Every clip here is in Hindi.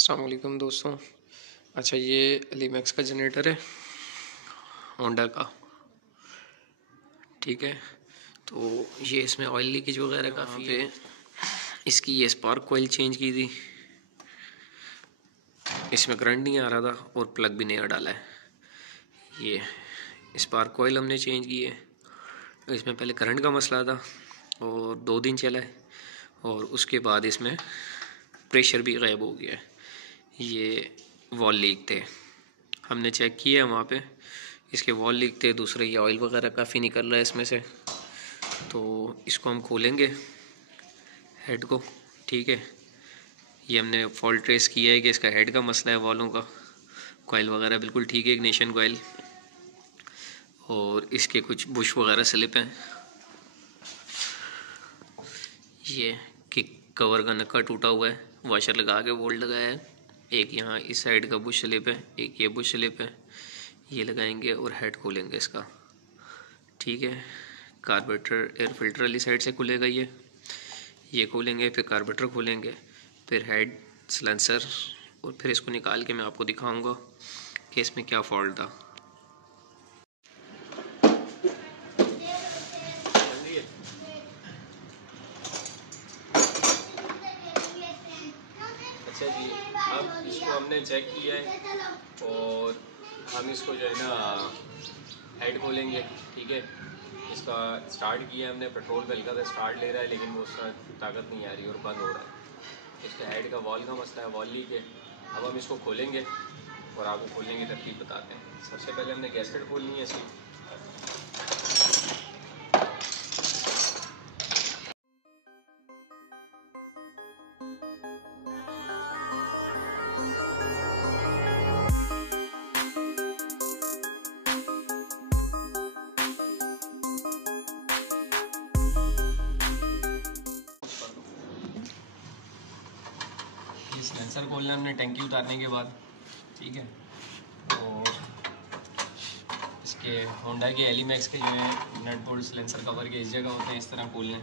अस्सलाम वालेकुम दोस्तों। अच्छा, ये लीमैक्स का जनरेटर है होंडा का। ठीक है, तो ये इसमें ऑयल लीकेज वगैरह काफ़ी है। इसकी ये स्पार्क कोयल चेंज की थी, इसमें करंट नहीं आ रहा था और प्लग भी नया डाला है। ये स्पार्क कोयल हमने चेंज की है। इसमें पहले करंट का मसला था और 2 दिन चला है और उसके बाद इसमें प्रेशर भी गायब हो गया है। ये वॉल लीक थे, हमने चेक किया वहाँ पे, इसके वॉल लीक थे। दूसरे ये ऑयल वगैरह काफ़ी निकल रहा है इसमें से। तो इसको हम खोलेंगे हेड को। ठीक है, ये हमने फॉल्ट ट्रेस किया है कि इसका हेड का मसला है, वॉलों का। कॉइल वगैरह बिल्कुल ठीक है, इग्निशन कॉइल, और इसके कुछ बुश वगैरह स्लिप हैं। ये किक कवर का नक्का टूटा हुआ है, वॉशर लगा के बोल्ट लगाया है। एक यहाँ इस साइड का बुश स्लिप है, एक ये बुश स्लिप है। ये लगाएंगे और हेड खोलेंगे इसका। ठीक है, कार्बोरेटर एयर फिल्टर वाली साइड से खुलेगा ये खोलेंगे, फिर कार्बोरेटर खोलेंगे, फिर हेड सिलेंसर, और फिर इसको निकाल के मैं आपको दिखाऊंगा कि इसमें क्या फॉल्ट था। अच्छा जी, अब इसको हमने चेक किया है और हम इसको जो है ना हेड खोलेंगे। ठीक है, इसका स्टार्ट किया हमने, पेट्रोल पे हल्का सा स्टार्ट ले रहा है लेकिन वो उसका ताकत नहीं आ रही और बंद हो रहा है। इसका हेड का वॉल का मसला है, वॉल लीक है। अब हम इसको खोलेंगे और आपको खोलने की तरतीब बताते हैं। सबसे पहले हमने गैसकेट खोलनी है इसकी। सेंसर खोलना हमने टंकी उतारने के बाद। ठीक है, और इसके होंडा के एलीमैक्स के जो है नट बोल्ट सिलेंसर कवर के इस जगह होते हैं, इस तरह खोलने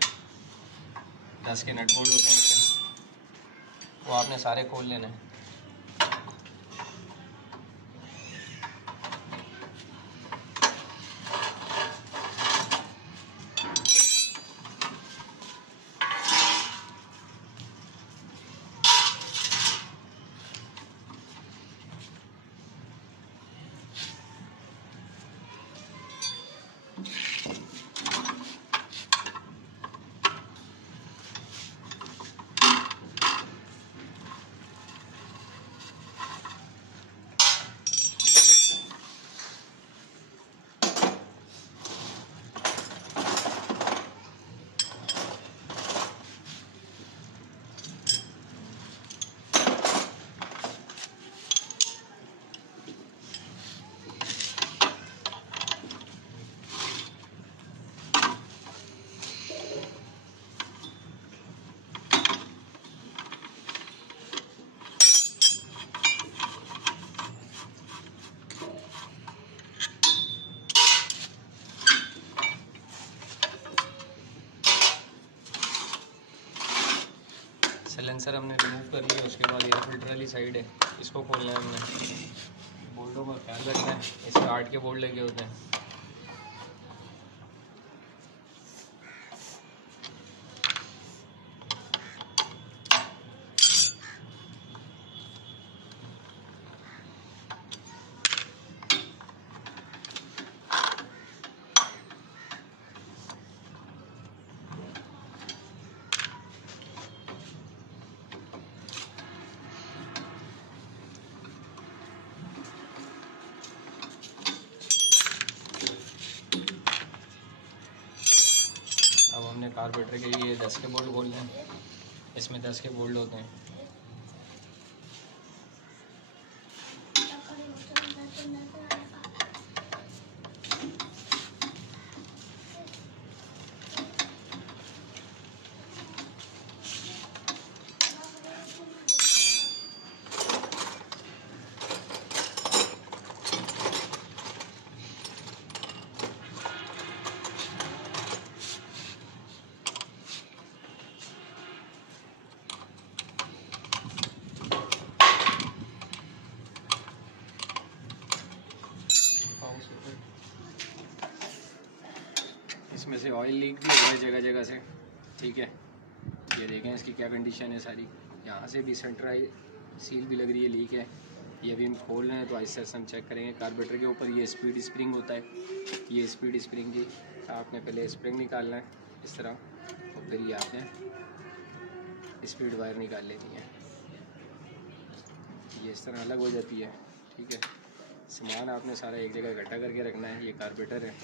10 के नट बोल्ट होते हैं इसके, वो आपने सारे खोल लेने हैं। सिलेंसर हमने रिमूव कर लिया, उसके बाद एयर फिल्टर वाली साइड है, इसको खोलना है हमने। बोल्टों का ख्याल रखना है, इसमें 8 के बोल्ट लगे होते हैं। अब हमने कार्बोरेटर के लिए 10 के बोल्ट खोलने हैं, इसमें 10 के बोल्ट होते हैं। इसमें से ऑयल लीक भी हो रहा है जगह जगह से, ठीक है। ये देखें इसकी क्या कंडीशन है सारी, यहाँ से भी सेंट्राइज सील भी लग रही है, लीक है। ये भी हम खोल रहे हैं तो ऐसे हम चेक करेंगे। कार्बोरेटर के ऊपर ये स्पीड स्प्रिंग होता है, ये स्पीड स्प्रिंग की आपने पहले स्प्रिंग निकालना है इस तरह, और फिर ये आपने स्पीड वायर निकाल लेनी है। ये इस तरह अलग हो जाती है, ठीक है। सामान आपने सारा एक जगह इकट्ठा करके रखना है। ये कार्बोरेटर है,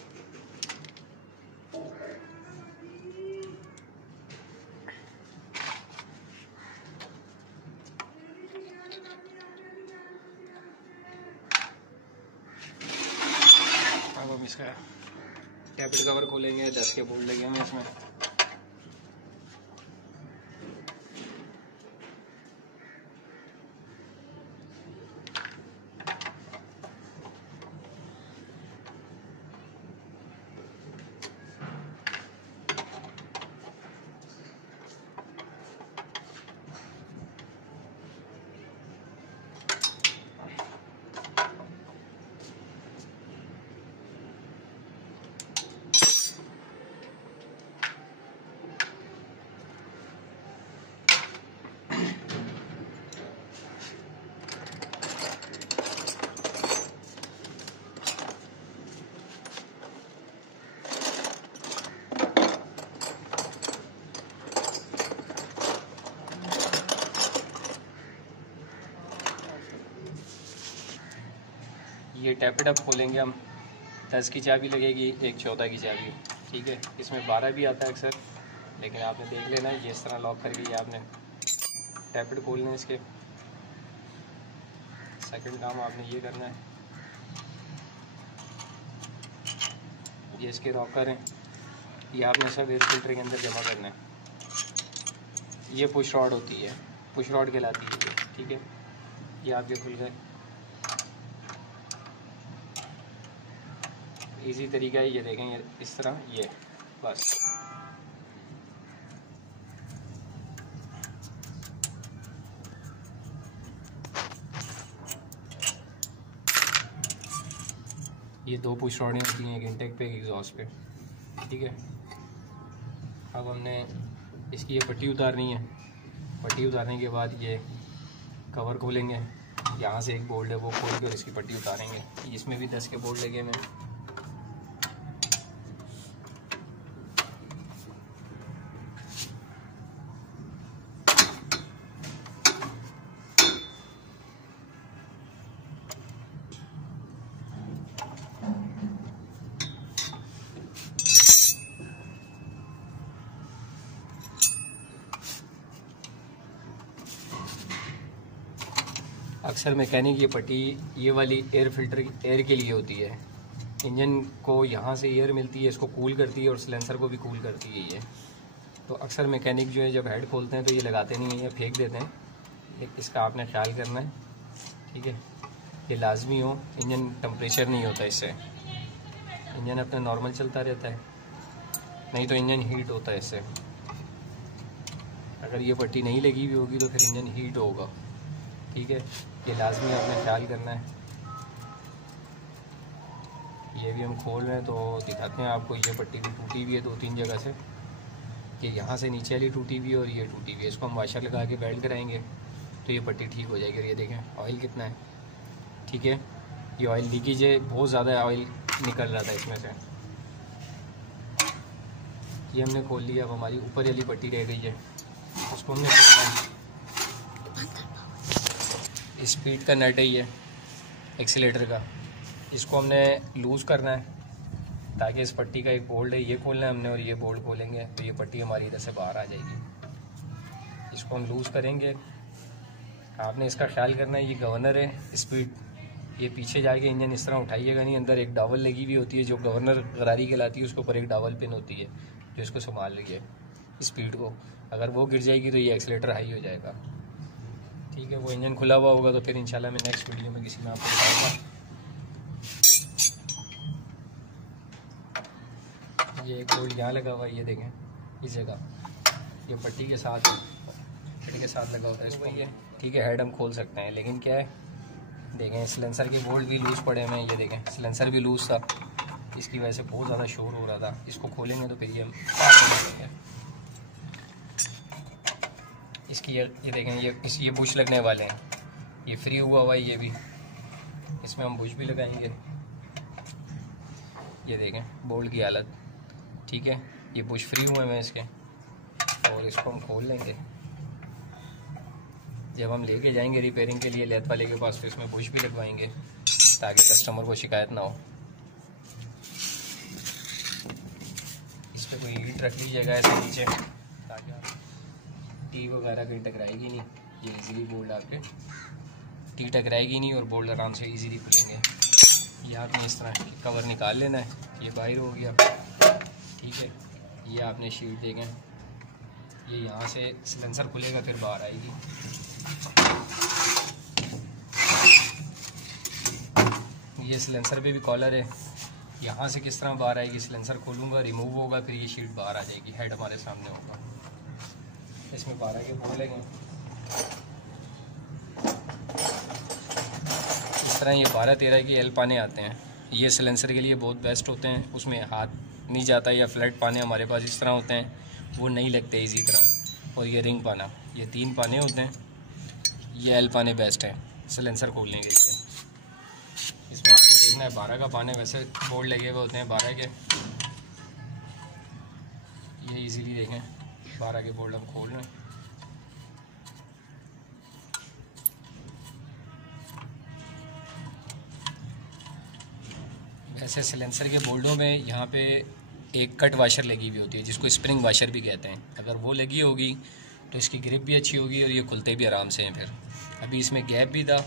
अब हम इसका टैपेट कवर खोलेंगे। 10 के बोल्ट लगे हैं इसमें। ये टैपेट अब खोलेंगे हम। 10 की चाबी लगेगी, एक 14 की चाबी, ठीक है। इसमें 12 भी आता है अक्सर, लेकिन आपने देख लेना है। ये इस तरह लॉक करके ये आपने टैपेट खोलने हैं इसके। सेकंड काम आपने ये करना है, ये इसके रॉकर हैं, ये आपने सब एयर फिल्टर के अंदर जमा करना है। ये पुश रॉड होती है, पुश रॉड कहलाती है ये, ठीक है। ये आपके खुल गए। इजी तरीका है, ये देखेंगे इस तरह, ये बस। ये 2 पुश रॉडें होती हैं, एक इंटेक पे एक एग्जॉस्ट पे, ठीक है। अब हमने इसकी ये पट्टी उतारनी है। पट्टी उतारने के बाद ये कवर खोलेंगे। यहाँ से एक बोल्ट है वो खोल कर इसकी पट्टी उतारेंगे। इसमें भी 10 के बोल्ट लगे हुए हैं। अक्सर मैकेनिक ये पट्टी ये वाली एयर फिल्टर एयर के लिए होती है। इंजन को यहाँ से एयर मिलती है, इसको कूल करती है और सिलेंसर को भी कूल करती है ये। तो अक्सर मैकेनिक जो है जब हेड खोलते हैं तो ये लगाते नहीं है, ये फेंक देते हैं। इसका आपने ख्याल करना है, ठीक है। ये लाजमी हो, इंजन टेम्परेचर नहीं होता इससे, इंजन अपना नॉर्मल चलता रहता है, नहीं तो इंजन हीट होता है इससे। अगर ये पट्टी नहीं लगी हुई होगी तो फिर इंजन हीट होगा, ठीक है। ये लाजमी आपने ख्याल करना है। ये भी हम खोल रहे हैं तो दिखाते हैं आपको। ये पट्टी भी टूटी हुई है 2-3 जगह से। ये यहाँ से नीचे वाली टूटी हुई है और ये टूटी हुई है। इसको हम वाशर लगा के बेल्ट कराएंगे तो ये पट्टी ठीक हो जाएगी। और ये देखें ऑयल कितना है, ठीक है। ये ऑयल लीकेज है, बहुत ज़्यादा ऑयल निकल रहा था इसमें से। ये हमने खोल लिया। अब हमारी ऊपर वाली पट्टी रह गई है, उसको हमने खोलना है। स्पीड का नट है ये एक्सीलेटर का, इसको हमने लूज़ करना है ताकि इस पट्टी का एक बोल्ट है ये खोलना है हमने, और ये बोल्ट खोलेंगे तो ये पट्टी हमारी इधर से बाहर आ जाएगी। इसको हम लूज़ करेंगे। आपने इसका ख्याल करना है, ये गवर्नर है स्पीड, ये पीछे जाके इंजन इस तरह उठाइएगा नहीं। अंदर एक डावल लगी हुई होती है जो गवर्नर गरारी कहलाती है, उसके ऊपर एक डावल पिन होती है जो इसको संभाल रही है स्पीड को। अगर वो गिर जाएगी तो ये एक्सीलेटर हाई हो जाएगा, ठीक है। वो इंजन खुला हुआ होगा तो फिर इंशाल्लाह मैं नेक्स्ट वीडियो में किसी में आपको बताऊंगा। ये एक बोल्ट यहाँ लगा हुआ है, ये देखें इस जगह, ये पट्टी के साथ लगा होता है इसको, ये ठीक है। हेड हम खोल सकते हैं, लेकिन क्या है देखें सिलेंसर के बोल्ट भी लूज़ पड़े हुए हैं। ये देखें सिलेंसर भी लूज़ था, इसकी वजह से बहुत ज़्यादा शोर हो रहा था। इसको खोलेंगे तो फिर ये देखेंगे इसकी ये देखें ये बुश लगने वाले हैं। ये फ्री हुआ हुआ है, ये भी इसमें हम बुश भी लगाएंगे। ये देखें बोल्ट की हालत, ठीक है। ये बुश फ्री हुए हैं इसके, और इसको हम खोल लेंगे। जब हम लेके जाएंगे रिपेयरिंग के लिए लेथ वाले के पास, तो इसमें बुश भी लगवाएंगे ताकि कस्टमर को शिकायत ना हो। इस पर कोई ईंट रख लीजिएगा ऐसे नीचे, ताकि टी वगैरह कहीं टकराएगी नहीं। ये इजीली बोल्ट आपके टी टकराएगी नहीं और बोल्ट आराम से इजीली खुलेंगे। ये आपने इस तरह कवर निकाल लेना है, ये बाहर हो गया, ठीक है। ये आपने शीट देखें, ये यहाँ से सिलेंसर खुलेगा फिर बाहर आएगी। ये सिलेंसर पे भी कॉलर है, यहाँ से किस तरह बाहर आएगी। सिलेंसर खोलूँगा, रिमूव होगा, फिर ये शीट बाहर आ जाएगी। हेड हमारे सामने होगा। इसमें 12 के बोल्ट लगे इस तरह। ये 12-13 की एल पाने आते हैं। ये सिलेंसर के लिए बहुत बेस्ट होते हैं, उसमें हाथ नहीं जाता। या फ्लैट पाने हमारे पास इस तरह होते हैं, वो नहीं लगते इसी तरह। और ये रिंग पाना, ये 3 पाने होते हैं। ये एल पाने बेस्ट हैं सिलेंसर खोलने के लिए। इसमें आपने देखना है 12 का पाने, वैसे बोल्ट लगे हुए होते हैं 12 के। ये इजीली देखें 12 के बोल्ट हम खोल रहे हैं। वैसे सिलेंसर के बोल्टों में यहाँ पे एक कट वाशर लगी हुई होती है, जिसको स्प्रिंग वाशर भी कहते हैं। अगर वो लगी होगी तो इसकी ग्रिप भी अच्छी होगी और ये खुलते भी आराम से हैं। फिर अभी इसमें गैप भी था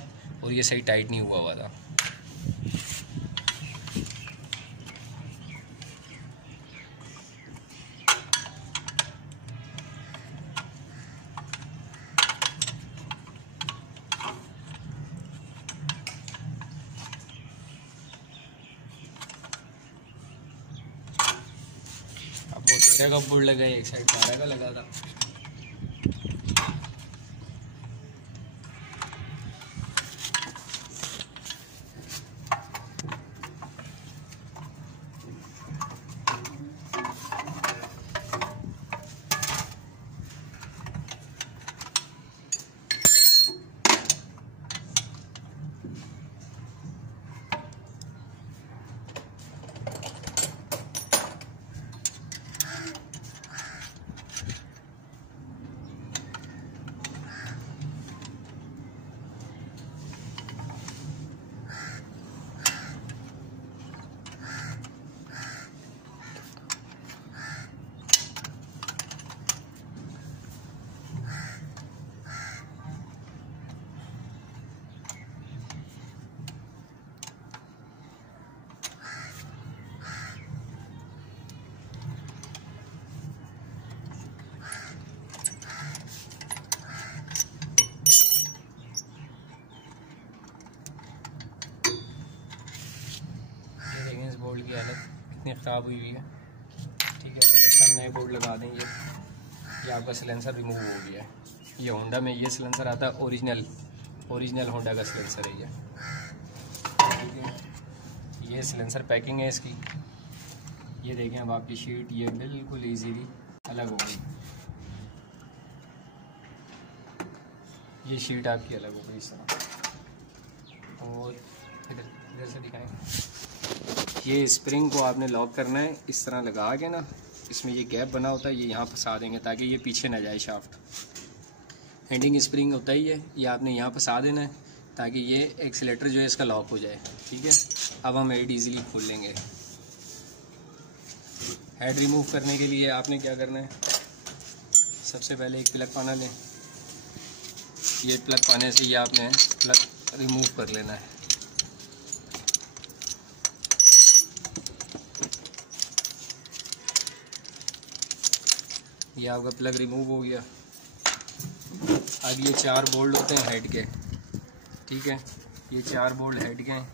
और ये सही टाइट नहीं हुआ था। अब वो 13 का बोल्ट लगा है, एक साइड 12 का लगा था। बोल्ट की हालत कितनी ख़राब हुई है, ठीक है। तो हम नए बोल्ट लगा देंगे। ये आपका सिलेंसर रिमूव हो गया है। ये होंडा में ये सिलेंसर आता है, ओरिजिनल होंडा का सिलेंसर है ये, ठीक है। ये सिलेंसर पैकिंग है इसकी। ये देखें अब आपकी शीट ये बिल्कुल इजीली अलग हो गई। ये शीट आपकी अलग हो गई इस तरह। और इधर से दिखाएं, ये स्प्रिंग को आपने लॉक करना है इस तरह लगा के ना, इसमें ये गैप बना होता है, ये यहाँ फंसा देंगे ताकि ये पीछे ना जाए शाफ्ट। हैंडिंग स्प्रिंग होता ही है, ये आपने यहाँ फंसा देना है ताकि ये एक्सीलेटर जो है इसका लॉक हो जाए, ठीक है। अब हम हेड ईज़िली खोल लेंगे। हेड रिमूव करने के लिए आपने क्या करना है, सबसे पहले एक प्लग पाना लें। ये प्लग पाने से ये आपने प्लग रिमूव कर लेना है। ये आपका प्लग रिमूव हो गया। अब ये 4 बोल्ट होते हैं हेड के, ठीक है। ये 4 बोल्ट हेड के हैं,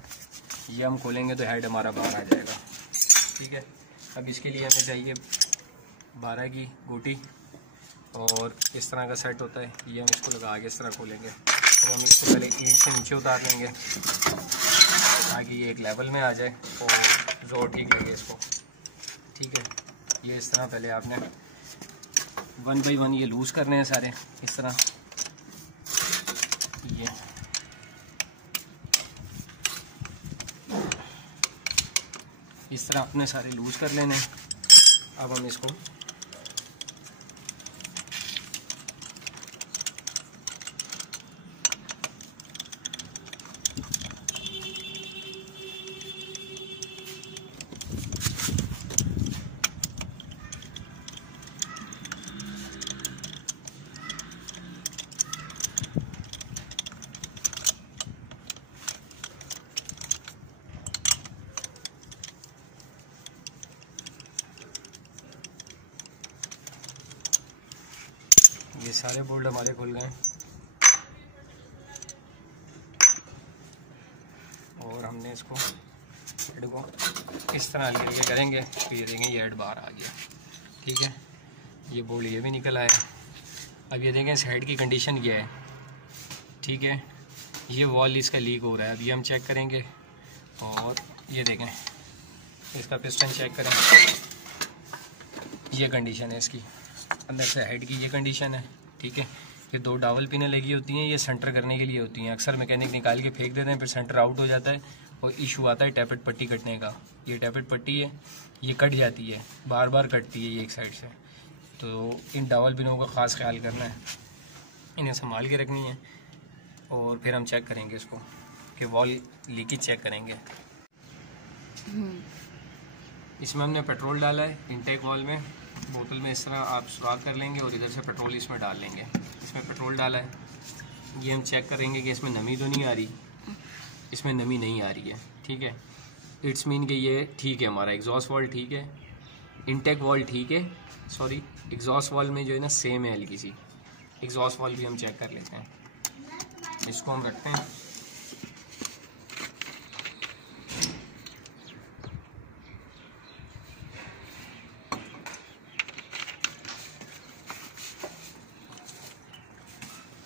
ये हम खोलेंगे तो हेड हमारा बाहर आ जाएगा, ठीक है। अब इसके लिए हमें चाहिए 12 की गोटी और इस तरह का सेट होता है, ये हम इसको लगा के इस तरह खोलेंगे। तो हम इसको पहले ईंट से नीचे उतार लेंगे। ताकि ये एक लेवल में आ जाए और जोर ठीक लगे इसको। ठीक है, ये इस तरह पहले आपने 1 बाई 1 ये लूज़ करने हैं सारे इस तरह। ये इस तरह अपने सारे लूज़ कर लेने। अब हम इसको ये सारे बोल्ट हमारे खुल गए और हमने इसको हेड को इस तरह हल्के करेंगे तो ये देखें ये हेड बाहर आ गया। ठीक है, ये बोल्ट ये भी निकल आया। अब ये देखें इस हेड की कंडीशन ये है। ठीक है, ये वॉल इसका लीक हो रहा है। अब ये हम चेक करेंगे और ये देखें इसका पिस्टन चेक करें, ये कंडीशन है इसकी, अंदर से हेड की ये कंडीशन है। ठीक है, ये 2 डावल पिनें लगी होती हैं, ये सेंटर करने के लिए होती हैं। अक्सर मैकेनिक निकाल के फेंक देते हैं, फिर सेंटर आउट हो जाता है और इशू आता है टैपेट पट्टी कटने का। ये टैपेट पट्टी है, ये कट जाती है, बार बार कटती है ये एक साइड से। तो इन डावल पिनों का ख़ास ख्याल करना है, इन्हें संभाल के रखनी है। और फिर हम चेक करेंगे इसको कि वॉल लीकेज चेक करेंगे। इसमें हमने पेट्रोल डाला है इनटेक वॉल में, बोतल में इस तरह आप सुराख कर लेंगे और इधर से पेट्रोल इसमें डाल लेंगे। इसमें पेट्रोल डाला है, ये हम चेक करेंगे कि इसमें नमी तो नहीं आ रही। इसमें नमी नहीं आ रही है। ठीक है, इट्स मीन कि ये ठीक है, हमारा एग्जॉस्ट वॉल ठीक है, इनटेक वॉल ठीक है, सॉरी एग्जॉस्ट वॉल में जो है ना सेम है हल्की सी। एग्जॉस्ट वॉल भी हम चेक कर लेते हैं। इसको हम रखते हैं।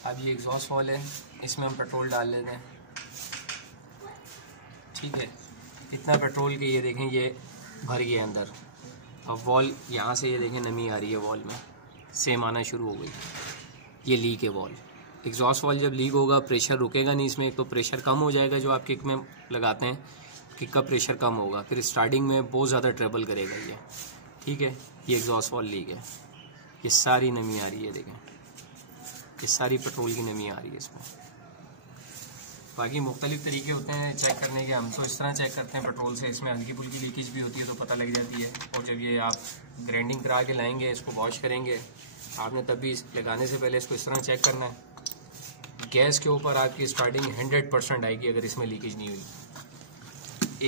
अब ये एग्जॉस्ट वॉल है, इसमें हम पेट्रोल डाल लेते हैं। ठीक है, इतना पेट्रोल के ये देखें ये भर गया अंदर। अब वॉल यहाँ से ये देखें नमी आ रही है, वॉल में सेम आना शुरू हो गई। ये लीक है वॉल। एग्जॉस्ट वॉल जब लीक होगा प्रेशर रुकेगा नहीं इसमें। एक तो प्रेशर कम हो जाएगा जो आप किक में लगाते हैं, किक का प्रेशर कम होगा, फिर स्टार्टिंग में बहुत ज़्यादा ट्रबल करेगा ये। ठीक है, ये एग्जॉस्ट वॉल लीक है, ये सारी नमी आ रही है देखें, ये सारी पेट्रोल की नमी आ रही है इसमें। बाकी मुख्तलिफ तरीके होते हैं चेक करने के। हम तो इस तरह चेक करते हैं पेट्रोल से, इसमें हल्की फुल्की लीकेज भी होती है तो पता लग जाती है। और जब ये आप ग्राइंडिंग करा के लाएंगे, इसको वॉश करेंगे, आपने तब भी लगाने से पहले इसको इस तरह चेक करना है। गैस के ऊपर आपकी स्टार्टिंग 100% आएगी अगर इसमें लीकेज नहीं हुई।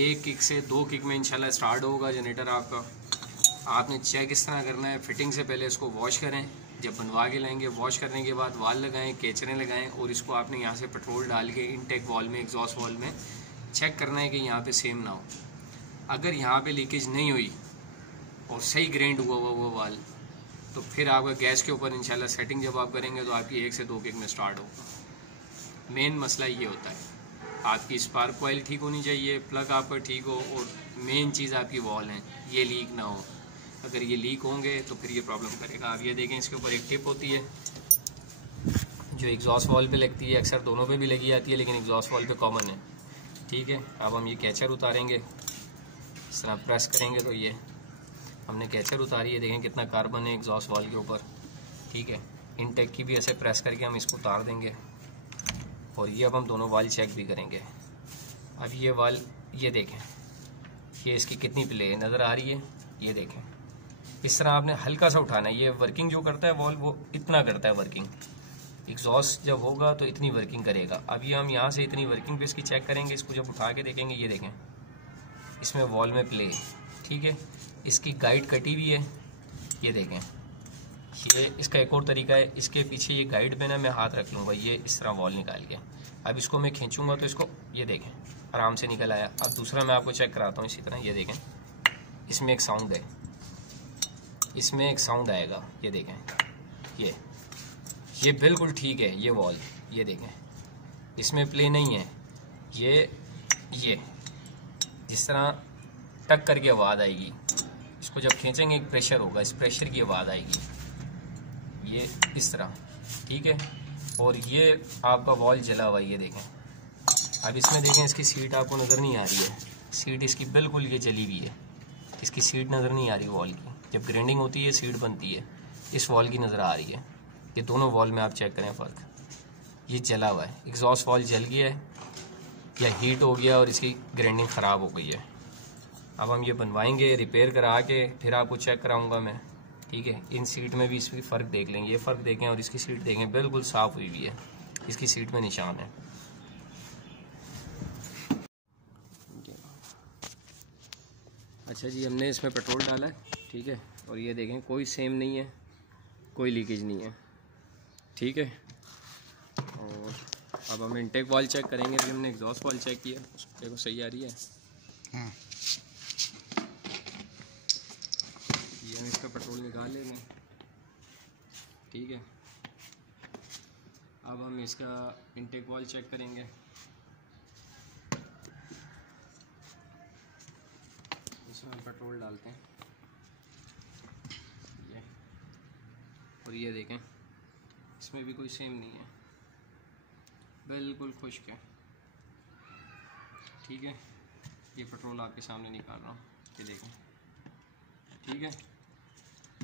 1 किक से 2 किक में इंशाल्लाह स्टार्ट होगा जनरेटर आपका। आपने चेक इस तरह करना है, फिटिंग से पहले इसको वॉश करें, जब बनवा के लाएंगे वॉश करने के बाद वाल लगाएं, केचरें लगाएं और इसको आपने यहाँ से पेट्रोल डाल के इनटेक वॉल में, एग्जॉस्ट वॉल में चेक करना है कि यहाँ पे सेम ना हो। अगर यहाँ पे लीकेज नहीं हुई और सही ग्राइंड हुआ वो वाल, तो फिर आपका गैस के ऊपर इंशाल्लाह सेटिंग जब आप करेंगे तो आपकी 1 से 2 किक में स्टार्ट होगा। मेन मसला ये होता है, आपकी स्पार्क कॉइल ठीक होनी चाहिए, प्लग आपका ठीक हो और मेन चीज़ आपकी वॉल है, ये लीक ना हो। अगर ये लीक होंगे तो फिर ये प्रॉब्लम करेगा। आप ये देखें इसके ऊपर एक टिप होती है जो एग्जॉस्ट वॉल पे लगती है, अक्सर दोनों पे भी लगी जाती है लेकिन एग्जॉस्ट वॉल पे कॉमन है। ठीक है, अब हम ये कैचर उतारेंगे, इस तरह प्रेस करेंगे तो ये हमने कैचर उतारी है, देखें कितना कार्बन है एग्जॉस्ट वॉल के ऊपर। ठीक है, इनटेक की भी ऐसे प्रेस करके हम इसको उतार देंगे और ये अब हम दोनों वाल चेक भी करेंगे। अब ये वाल ये देखें, ये इसकी कितनी प्ले नज़र आ रही है, ये देखें। इस तरह आपने हल्का सा उठाना है। ये वर्किंग जो करता है वॉल वो इतना करता है वर्किंग, एग्जॉस्ट जब होगा तो इतनी वर्किंग करेगा। अभी हम यहाँ से इतनी वर्किंग पे इसकी चेक करेंगे, इसको जब उठा के देखेंगे, ये देखें इसमें वॉल में प्ले। ठीक है, इसकी गाइड कटी हुई है, ये देखें। ये इसका एक और तरीका है, इसके पीछे ये गाइड पे ना मैं हाथ रख लूँगा, ये इस तरह वॉल निकाल के। अब इसको मैं खींचूँगा तो इसको ये देखें आराम से निकल आया। अब दूसरा मैं आपको चेक कराता हूँ इसी तरह, ये देखें इसमें एक साउंड है, इसमें एक साउंड आएगा, ये देखें ये बिल्कुल ठीक है। ये वॉल ये देखें इसमें प्ले नहीं है, ये जिस तरह टक करके आवाज़ आएगी, इसको जब खींचेंगे एक प्रेशर होगा, इस प्रेशर की आवाज़ आएगी, ये इस तरह, ठीक है। और ये आपका वॉल जला हुआ है, ये देखें। अब इसमें देखें, इसकी सीट आपको नज़र नहीं आ रही है, सीट इसकी बिल्कुल ये जली हुई है, इसकी सीट नज़र नहीं आ रही वॉल की। जब ग्राइंडिंग होती है सीट बनती है, इस वॉल की नज़र आ रही है। ये दोनों वॉल में आप चेक करें फ़र्क, ये जला हुआ है, एग्जॉस्ट वॉल जल गया है या हीट हो गया और इसकी ग्राइंडिंग ख़राब हो गई है। अब हम ये बनवाएंगे, रिपेयर करा के फिर आपको चेक कराऊंगा मैं, ठीक है। इन सीट में भी इसकी फ़र्क देख लेंगे, ये फ़र्क देखें और इसकी सीट देखें, बिल्कुल साफ़ हुई हुई है, इसकी सीट में निशान है। अच्छा जी, हमने इसमें पेट्रोल डाला है, ठीक है, और ये देखें कोई सेम नहीं है, कोई लीकेज नहीं है, ठीक है। और अब हम इनटेक वाल्व चेक करेंगे। अभी हमने एग्जॉस्ट वाल्व चेक किया, देखो सही आ रही है। ये हम इसका पेट्रोल निकाल लेंगे, ठीक है। अब हम इसका इनटेक वाल्व चेक करेंगे। इसमें हम पेट्रोल डालते हैं, ये, और ये देखें इसमें भी कोई सेम नहीं है, बिल्कुल खुश्क है, ठीक है। ये पेट्रोल आपके सामने निकाल रहा हूँ, ये देखें, ठीक है।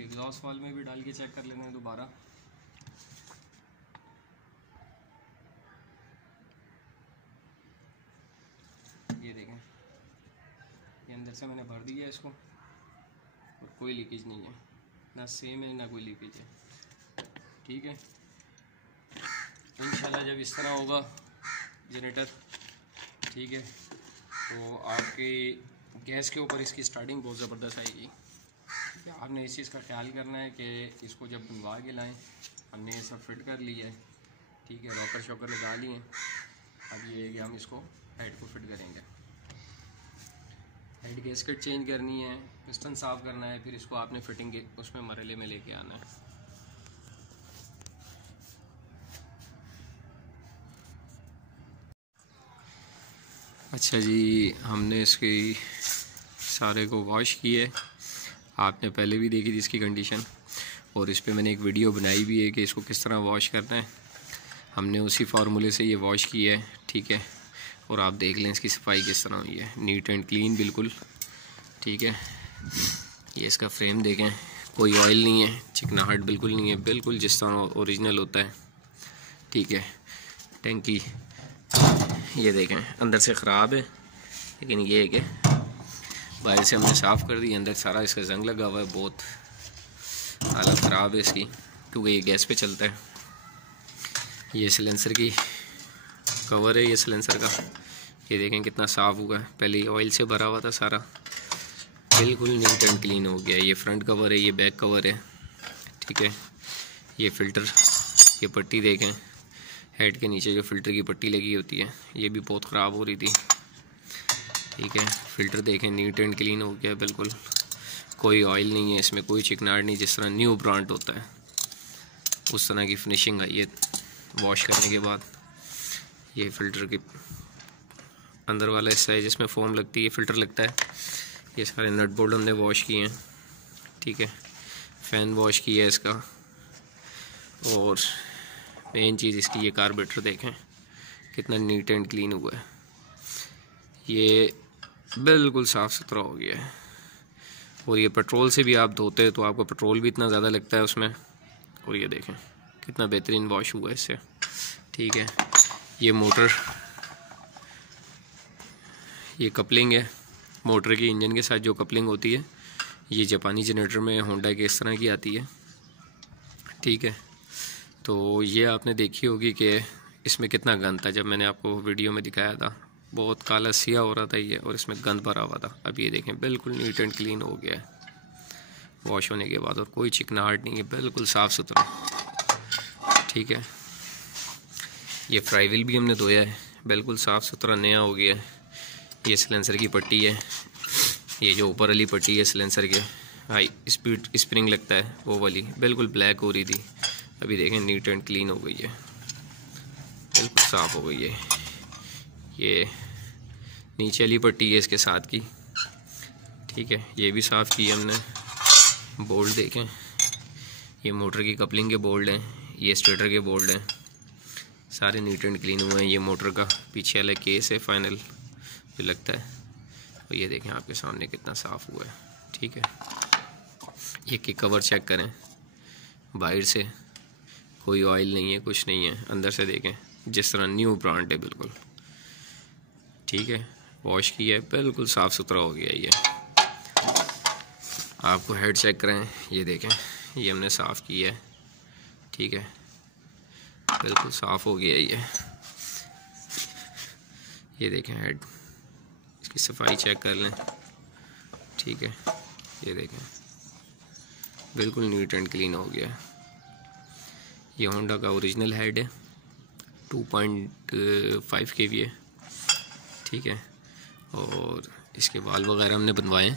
एग्जॉस्ट वाल्व में भी डाल के चेक कर लेते हैं दोबारा। ये देखें, ये अंदर से मैंने भर दिया इसको और कोई लीकेज नहीं है, ना सेम है ना कोई लीकेज है, ठीक है। इंशाल्लाह जब इस तरह होगा जनरेटर, ठीक है, तो आपकी गैस के ऊपर इसकी स्टार्टिंग बहुत ज़बरदस्त आएगी। आपने इस चीज़ का ख्याल करना है कि इसको जब बनवा के लाएँ, हमने ये सब फिट कर लिया है, ठीक है, रॉकर शॉकर लगा लिए। अब ये है कि हम इसको हेड को फिट करेंगे, हेड गैस्केट चेंज करनी है, पिस्टन साफ़ करना है, फिर इसको आपने फिटिंग के उसमें मरहले में लेके आना है। अच्छा जी, हमने इसकी सारे को वॉश किए, आपने पहले भी देखी थी इसकी कंडीशन, और इस पे मैंने एक वीडियो बनाई भी है कि इसको किस तरह वॉश करना है। हमने उसी फार्मूले से ये वॉश किया है, ठीक है। और आप देख लें इसकी सफाई किस तरह हुई है, नीट एंड क्लीन बिल्कुल, ठीक है। ये इसका फ्रेम देखें, कोई ऑयल नहीं है, चिकनाहट बिल्कुल नहीं है, बिल्कुल जिस तरह ओरिजिनल होता है, ठीक है। टैंकी ये देखें अंदर से ख़राब है, लेकिन ये है कि बाहर से हमने साफ़ कर दी, अंदर सारा इसका जंग लगा हुआ है, बहुत हालत ख़राब है इसकी, क्योंकि ये गैस पे चलता है। ये सिलेंसर की कवर है, ये सिलेंसर का, ये देखें कितना साफ़ हुआ है, पहले ये ऑयल से भरा हुआ था सारा, बिल्कुल नीट एंड क्लीन हो गया। ये फ्रंट कवर है, ये बैक कवर है, ठीक है। ये फ़िल्टर, ये पट्टी देखें, हेड के नीचे जो फ़िल्टर की पट्टी लगी होती है, ये भी बहुत ख़राब हो रही थी, ठीक है। फ़िल्टर देखें नीट एंड क्लीन हो गया बिल्कुल, कोई ऑयल नहीं है इसमें, कोई चिकनाहट नहीं, जिस तरह न्यू ब्रांड होता है उस तरह की फिनिशिंग आई है वॉश करने के बाद। ये फ़िल्टर के अंदर वाला हिस्सा है जिसमें फोम लगती है, फ़िल्टर लगता है। ये सारे नट बोल्ट हमने वॉश किए हैं, ठीक है। फ़ैन वॉश किया है इसका, और मेन चीज़ इसकी ये कार्बोरेटर देखें कितना नीट एंड क्लीन हुआ है, ये बिल्कुल साफ़ सुथरा हो गया है। और ये पेट्रोल से भी आप धोते हैं तो आपको पेट्रोल भी इतना ज़्यादा लगता है उसमें, और ये देखें कितना बेहतरीन वॉश हुआ है इससे, ठीक है। ये मोटर, ये कपलिंग है मोटर की इंजन के साथ जो कपलिंग होती है, ये जापानी जनरेटर में होंडा के इस तरह की आती है, ठीक है। तो ये आपने देखी होगी कि इसमें कितना गंद था, जब मैंने आपको वीडियो में दिखाया था बहुत काला सिया हो रहा था ये, और इसमें गंद भरा हुआ था। अब ये देखें बिल्कुल नीट एंड क्लीन हो गया है वॉश होने के बाद, और कोई चिकनाहट नहीं है, बिल्कुल साफ़ सुथरा, ठीक है। ये फ्राई व्हील भी हमने धोया है, बिल्कुल साफ़ सुथरा नया हो गया है। ये सिलेंसर की पट्टी है, ये जो ऊपर वाली पट्टी है सिलेंसर के हाई स्पीड स्प्रिंग लगता है वो वाली, बिल्कुल ब्लैक हो रही थी, अभी देखें नीट एंड क्लीन हो गई है, बिल्कुल साफ़ हो गई है। ये नीचे वाली पट्टी है इसके साथ की, ठीक है। ये भी साफ़ की हमने। बोल्ट देखें, ये मोटर की कपलिंग के बोल्ट हैं, ये स्टेटर के बोल्ट हैं, सारे नीट एंड क्लीन हुए हैं। ये मोटर का पीछे वाला केस है फाइनल जो लगता है, और ये देखें आपके सामने कितना साफ़ हुआ है, ठीक है। ये किक कवर चेक करें, बाहर से कोई ऑयल नहीं है, कुछ नहीं है। अंदर से देखें जिस तरह न्यू ब्रांड है बिल्कुल, ठीक है। वॉश किया है, बिल्कुल साफ़ सुथरा हो गया ये। आपको हेड चेक करें, ये देखें, ये हमने साफ़ किया है, ठीक है, बिल्कुल साफ़ हो गया ये देखें हेड, इसकी सफाई चेक कर लें, ठीक है। ये देखें बिल्कुल नीट एंड क्लीन हो गया। ये होंडा का ओरिजिनल हेड है, 2.5 kV है, ठीक है। और इसके बाल वगैरह हमने बनवाए,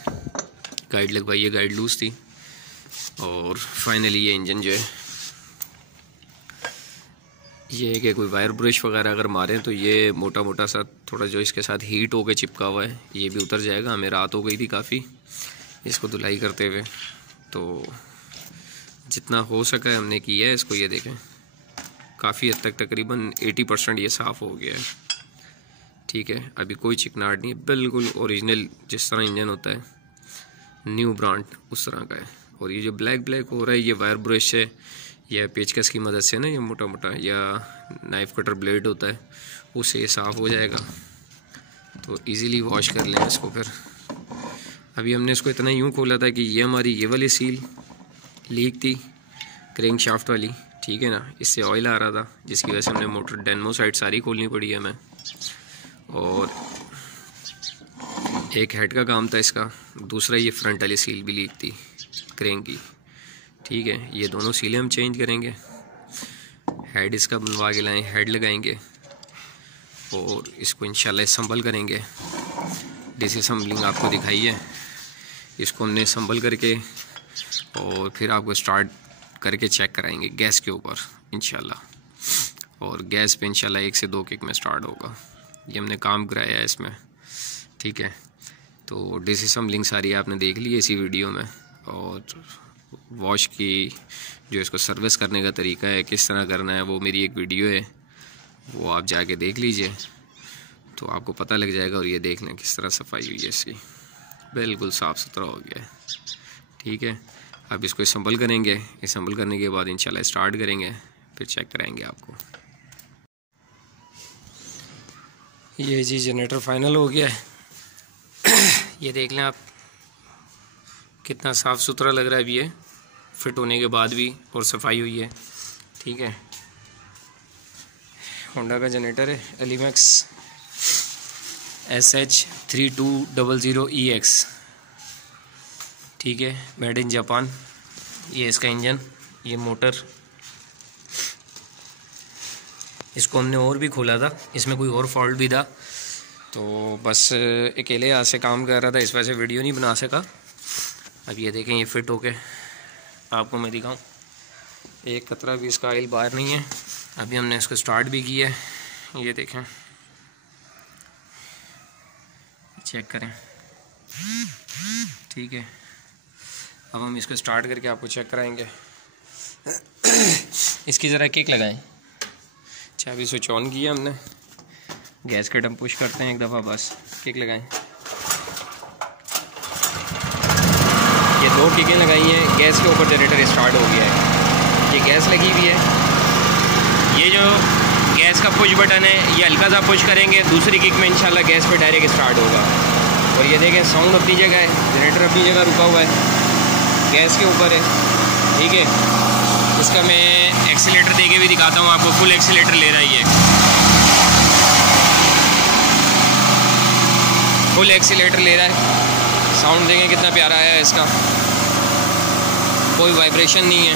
गाइड लगवाई है, गाइड लूज़ थी। और फाइनली ये इंजन जो है, ये है कि कोई वायर ब्रश वगैरह अगर मारें तो ये मोटा मोटा सा थोड़ा जो इसके साथ हीट होकर चिपका हुआ है, ये भी उतर जाएगा। हमें रात हो गई थी काफ़ी इसको धुलाई करते हुए, तो जितना हो सका हमने किया है इसको। ये देखें काफ़ी हद तक, तकरीबन 80% ये साफ़ हो गया है, ठीक है। अभी कोई चिकनाहट नहीं है, बिल्कुल ओरिजिनल जिस तरह इंजन होता है, न्यू ब्रांड उस तरह का है। और ये जो ब्लैक हो रहा है, ये वायर ब्रश है या पेचकस की मदद से ना, ये मोटा मोटा या नाइफ कटर ब्लेड होता है, उससे ये साफ़ हो जाएगा। तो इजीली वॉश कर लें इसको। फिर अभी हमने इसको इतना यूँ खोला था कि ये हमारी ये वाली सील लीक थी, क्रैंक शाफ्ट वाली, ठीक है ना। इससे ऑयल आ रहा था, जिसकी वजह से हमने मोटर डेनमो साइड सारी खोलनी पड़ी है हमें। और एक हेड का काम था इसका, दूसरा ये फ्रंट वाली सील भी लीक थी क्रैंक की, ठीक है। ये दोनों सीलें हम चेंज करेंगे, हेड इसका बनवा के लाएँ, हेड लगाएंगे और इसको इंशाल्लाह असम्बल करेंगे। डिसअसेंबलिंग आपको दिखाई है, इसको हमने असम्बल करके और फिर आपको स्टार्ट करके चेक कराएंगे गैस के ऊपर इंशाल्लाह। और गैस पे इंशाल्लाह 1 से 2 किक में स्टार्ट होगा। ये हमने काम कराया है इसमें, ठीक है। तो डिसअसेंबलिंग सारी आपने देख ली है इसी वीडियो में, और वॉश की जो इसको सर्विस करने का तरीका है, किस तरह करना है, वो मेरी एक वीडियो है, वो आप जाके देख लीजिए तो आपको पता लग जाएगा। और ये देख लें किस तरह सफाई हुई है इसकी, बिल्कुल साफ़ सुथरा हो गया है, ठीक है। अब इसको असम्बल करेंगे, असम्बल करने के बाद इंशाल्लाह स्टार्ट करेंगे, फिर चेक कराएंगे आपको। ये जी जनरेटर फाइनल हो गया है। ये देख लें आप कितना साफ़ सुथरा लग रहा है अभी ये फिट होने के बाद भी, और सफाई हुई है, ठीक है। होंडा का जनरेटर है, एलिमैक्स SH3200EX, ठीक है, मेड इन जापान। ये इसका इंजन, ये मोटर, इसको हमने और भी खोला था, इसमें कोई और फॉल्ट भी था, तो बस अकेले हाथ से काम कर रहा था, इस वजह से वीडियो नहीं बना सका। अब ये देखें, ये फिट होके आपको मैं दिखाऊं, एक कतरा भी इसका ऑयल बाहर नहीं है। अभी हमने इसको स्टार्ट भी किया है, ये देखें, चेक करें, ठीक है। अब हम इसको स्टार्ट करके आपको चेक कराएंगे। इसकी ज़रा किक लगाएं। चाबी स्विच ऑन किया हमने, गैस का बटन पुश करते हैं एक दफ़ा, बस किक लगाएं। ये 2 किकें लगाई हैं, गैस के ऊपर जनरेटर स्टार्ट हो गया है। ये गैस लगी हुई है, ये जो गैस का पुश बटन है, ये हल्का सा पुश करेंगे, दूसरी किक में इंशाल्लाह गैस पे डायरेक्ट स्टार्ट होगा। और ये देखें साउंड अपनी जगह है, जनरेटर अपनी जगह रुका हुआ है, गैस के ऊपर है, ठीक है। इसका मैं एक्सीलेटर दे के भी दिखाता हूँ आपको, फुल एक्सीलेटर ले रहा है ये, फुल एक्सीलेटर ले रहा है। साउंड देखें कितना प्यारा आया है इसका, कोई वाइब्रेशन नहीं है।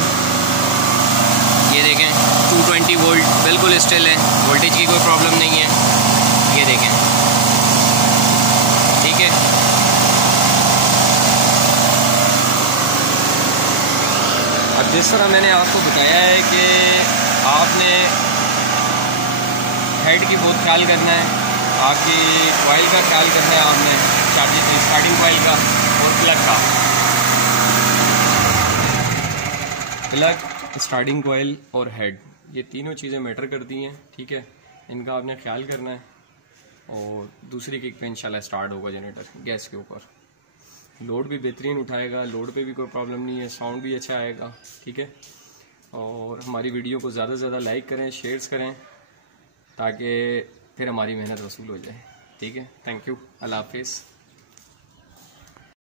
ये देखें 220 वोल्ट बिल्कुल स्टिल है, वोल्टेज की कोई प्रॉब्लम नहीं है, ये देखें, ठीक है। अब जिस तरह मैंने आपको बताया है कि आपने हेड की बहुत ख्याल करना है, आपकी कॉइल का ख्याल करना है आपने, चार्जिंग स्टार्टिंग कॉइल का और प्लग का। प्लग, स्टार्टिंग कॉइल और हेड, ये तीनों चीज़ें मैटर करती हैं, ठीक है। इनका आपने ख्याल करना है। और दूसरी किक पे इंशाल्लाह स्टार्ट होगा जनरेटर गैस के ऊपर। लोड भी बेहतरीन उठाएगा, लोड पे भी कोई प्रॉब्लम नहीं है, साउंड भी अच्छा आएगा, ठीक है। और हमारी वीडियो को ज़्यादा से ज़्यादा लाइक करें, शेयर्स करें, ताकि फिर हमारी मेहनत वसूल हो जाए, ठीक है। थैंक यू, अल्लाह हाफिज़।